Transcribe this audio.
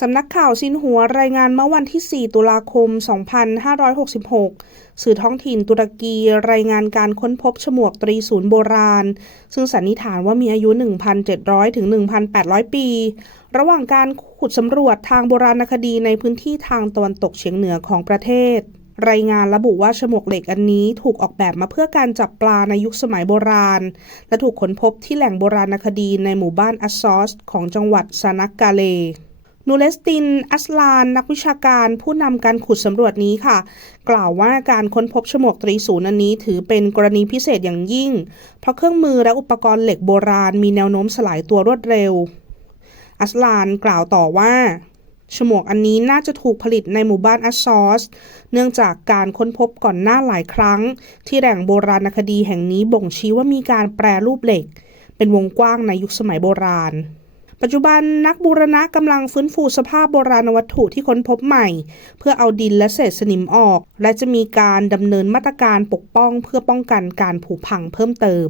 สำนักข่าวซินหัวรายงานเมื่อวันที่ 4 ตุลาคม 2566 สื่อท้องถิ่นตุรกีรายงานการค้นพบฉมวกตรีศูนย์โบราณ ซึ่งสันนิษฐานว่ามีอายุ 1,700 ถึง 1,800 ปี ระหว่างการขุดสำรวจทางโบราณคดีในพื้นที่ทางตะวันตกเฉียงเหนือของประเทศ รายงานระบุว่าฉมวกเหล็กอันนี้ถูกออกแบบมาเพื่อการจับปลาในยุคสมัยโบราณ และถูกค้นพบที่แหล่งโบราณคดีในหมู่บ้านอัสซอส ของจังหวัดซานักกาเล นูเลสติน อัสลาน นักวิชาการผู้นำการขุดสำรวจนี้ค่ะ กล่าวว่าการค้นพบฉมวกตรีศูนย์อันนี้ถือเป็นกรณีพิเศษอย่างยิ่ง เพราะเครื่องมือและอุปกรณ์เหล็กโบราณมีแนวโน้มสลายตัวรวดเร็ว อัสลานกล่าวต่อว่าฉมวกอันนี้น่าจะถูกผลิตในหมู่บ้านอัสซอส เนื่องจากการค้นพบก่อนหน้าหลายครั้ง ที่แหล่งโบราณคดีแห่งนี้บ่งชี้ว่ามีการแปรรูปเหล็ก เป็นวงกว้างในยุคสมัยโบราณ ปัจจุบันนักบูรณะกำลังฟื้นฟูสภาพโบราณวัตถุที่ค้นพบใหม่ เพื่อเอาดินและเศษสนิมออก และจะมีการดำเนินมาตรการปกป้องเพื่อป้องกันการผุพังเพิ่มเติม